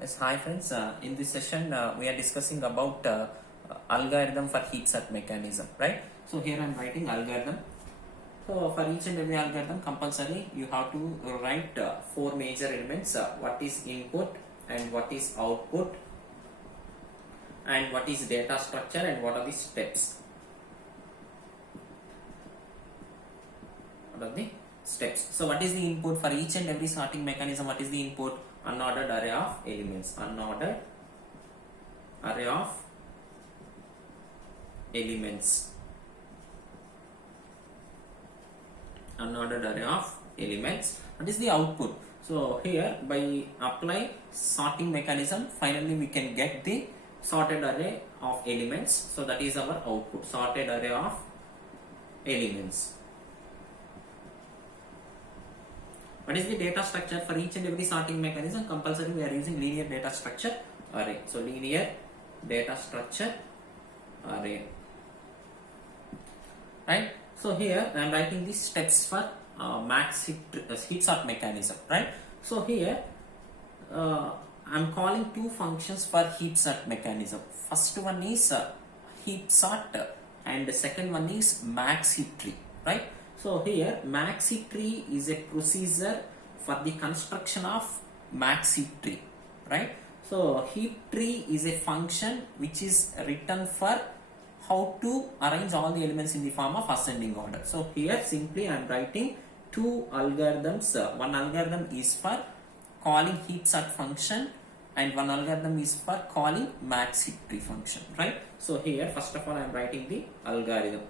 Yes, hi friends. In this session, we are discussing about algorithm for heat sort mechanism, right? So here I am writing algorithm. So for each and every algorithm, compulsory you have to write four major elements: what is input, and what is output, and what is data structure, and what are the steps. What are the steps? So what is the input for each and every sorting mechanism? What is the input? Unordered array of elements. Unordered array of elements. Unordered array of elements. What is the output? So here by apply sorting mechanism, finally we can get the sorted array of elements. So that is our output. Sorted array of elements. What is the data structure for each and every sorting mechanism? Compulsory we are using linear data structure array. So linear data structure array. Right? So here I am writing the steps for max heat sort mechanism. Right? So here I am calling two functions for heat sort mechanism. First one is heat sort and the second one is max heat tree. Right? So here max heat tree is a procedure for the construction of max heat tree, right? So heat tree is a function which is written for how to arrange all the elements in the form of ascending order. So here simply I am writing two algorithms. One algorithm is for calling heat sort function and one algorithm is for calling max heat tree function, right? So here first of all I am writing the algorithm.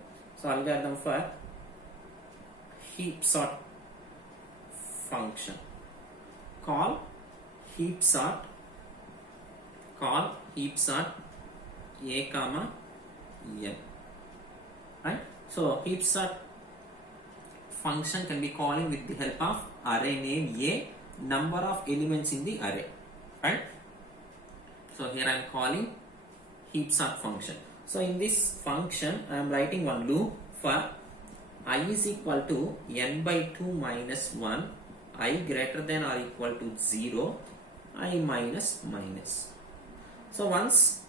So algorithm for heat sort function, call heat sort a comma n, right? So heat sort function can be calling with the help of array name a, number of elements in the array, right? So here I am calling heat sort function. So in this function I am writing one loop for I is equal to n by 2 minus 1, I greater than or equal to 0, I minus minus. So once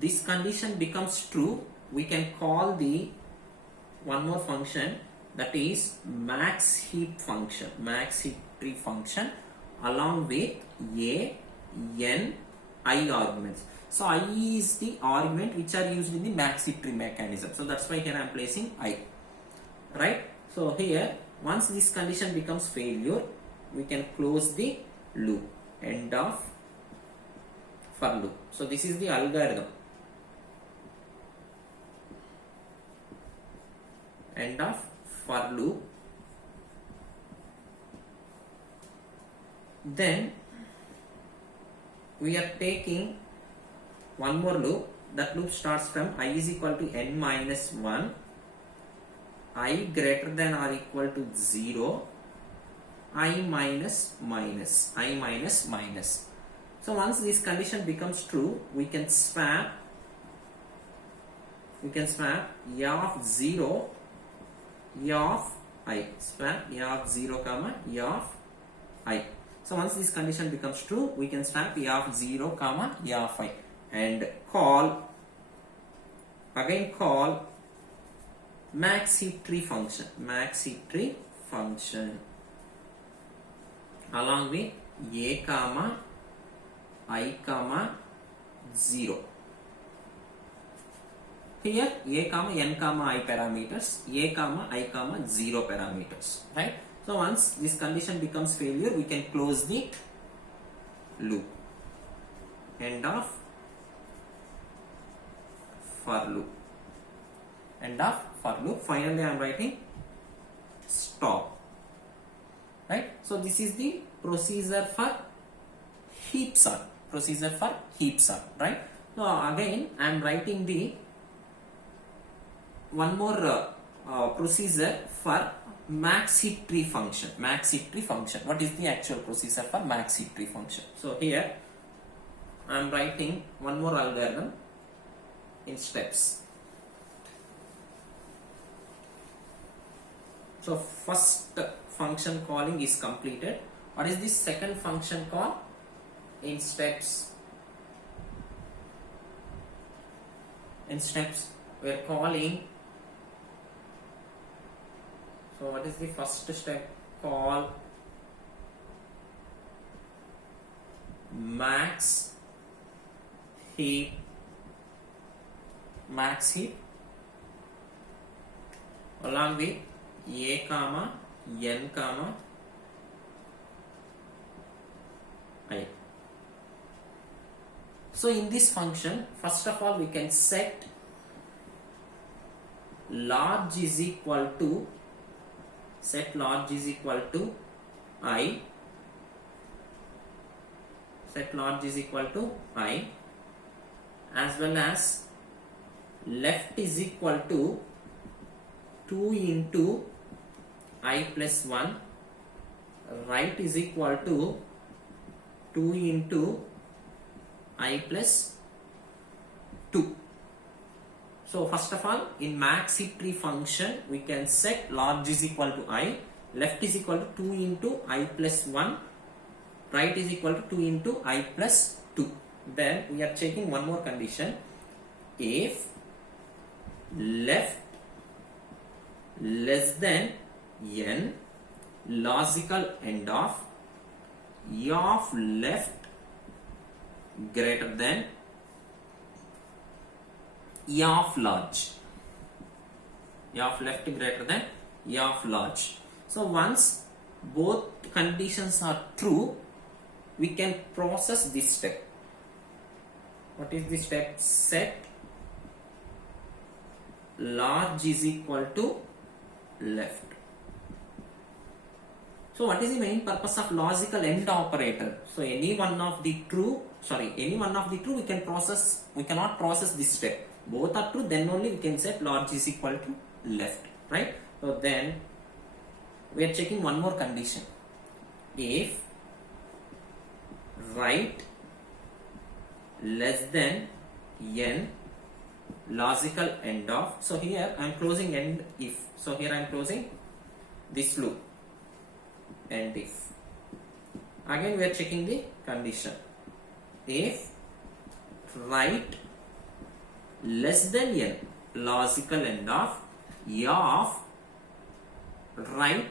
this condition becomes true, we can call the one more function, that is max heat function, max heat tree function, along with a, n, I arguments. So I is the argument which are used in the max heat tree mechanism. So that's why here I am placing I. Right? So here once this condition becomes failure, we can close the loop. End of for loop. So this is the algorithm. End of for loop. Then we are taking one more loop. That loop starts from I is equal to n minus 1, I greater than or equal to 0, I minus minus, I minus minus. So once this condition becomes true, we can swap a of 0, a of I, swap a of 0 comma a of I. So once this condition becomes true, we can swap a of 0 comma a of I and call max heat tree function, along with a comma I comma 0. Here a comma n comma I parameters, a comma I comma 0 parameters, right? So once this condition becomes failure, we can close the loop. End of for loop. End of for loop. Finally I am writing stop, right? So this is the procedure for heat sort, right? So again I am writing the one more procedure for max heat tree function. What is the actual procedure for max heat tree function? So here I am writing one more algorithm in steps. So first function calling is completed. What is this second function call? in steps we are calling. So what is the first step? Call max heap along with a comma n comma I. So in this function, first of all we can set large is equal to I, as well as left is equal to 2 into I plus 1, right is equal to 2 into I plus 2. So first of all, in max heap tree function we can set large is equal to I, left is equal to 2 into I plus 1, right is equal to 2 into I plus 2. Then we are checking one more condition. If left less than n, logical end of E of left greater than E of large. E of left greater than E of large. So once both conditions are true, we can process this step. What is this step? Set large is equal to left. So what is the main purpose of logical AND operator? So any one of the true we can process, we cannot process this step. Both are true, then only we can set large is equal to left, right? So then we are checking one more condition. If right less than n, logical end of, so here I am closing end if, so here I am closing this loop, and if. Again we are checking the condition. If right less than n, logical end of E of right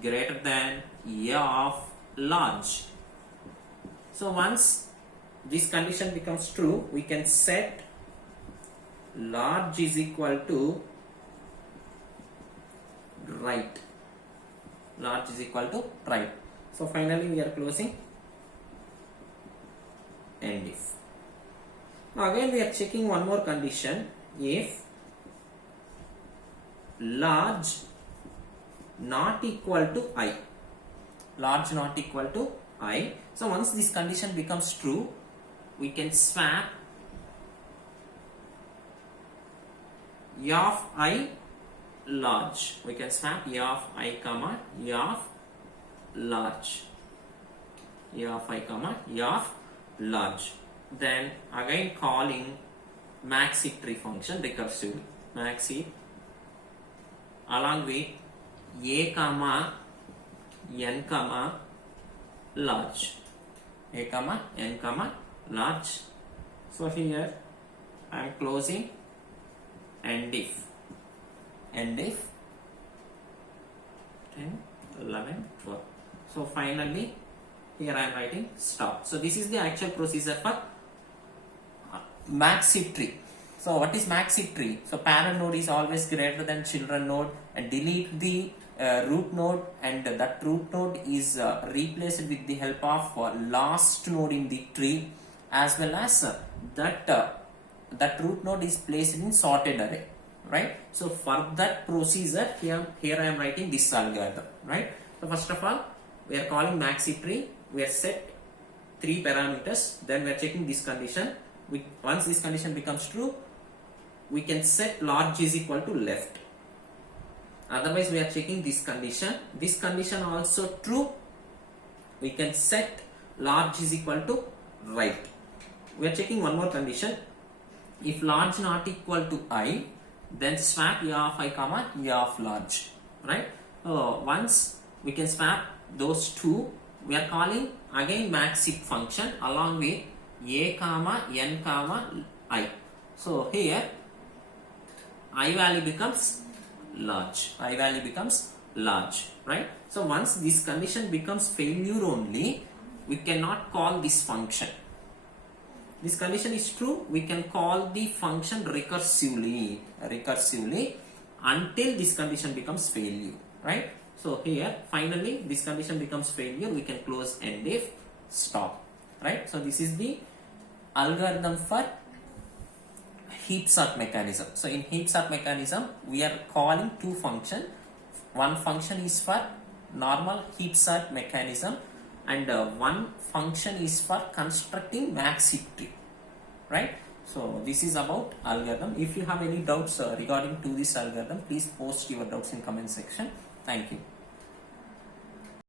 greater than E of large. So once this condition becomes true, we can set large is equal to right. Large is equal to right. So finally we are closing and if. Now again we are checking one more condition. If large not equal to I. Large not equal to I. So once this condition becomes true, we can swap E of I large. We can swap E of I comma E of large. E of I comma E of large. Then again calling max heap tree function recursively. Max heap along with A comma n comma large. A comma n comma large. So here I am closing and if 10, 11, 12. So finally here I am writing stop. So this is the actual procedure for max heap tree. So what is max heap tree? So parent node is always greater than children node, and delete the root node, and that root node is replaced with the help of last node in the tree, as well as that root node is placed in sorted array, right? So for that procedure here I am writing this algorithm, right? So first of all we are calling max heap tree. We are set 3 parameters, then we are checking this condition. Once this condition becomes true, we can set large is equal to left. Otherwise we are checking this condition. This condition also true, we can set large is equal to right. We are checking one more condition. If large not equal to I, then swap E of I comma E of large, right? Once we can swap those two, we are calling again max heap function along with a comma n comma I. So here I value becomes large. I value becomes large, right? So once this condition becomes failure only, we cannot call this function. This condition is true, we can call the function recursively until this condition becomes failure, right? So here finally this condition becomes failure, we can close end if stop, right? So this is the algorithm for heap sort mechanism. So in heap sort mechanism we are calling two functions. One function is for normal heap sort mechanism and one function is for constructing max heap tree, right? So this is about algorithm. If you have any doubts regarding to this algorithm, please post your doubts in comment section. Thank you.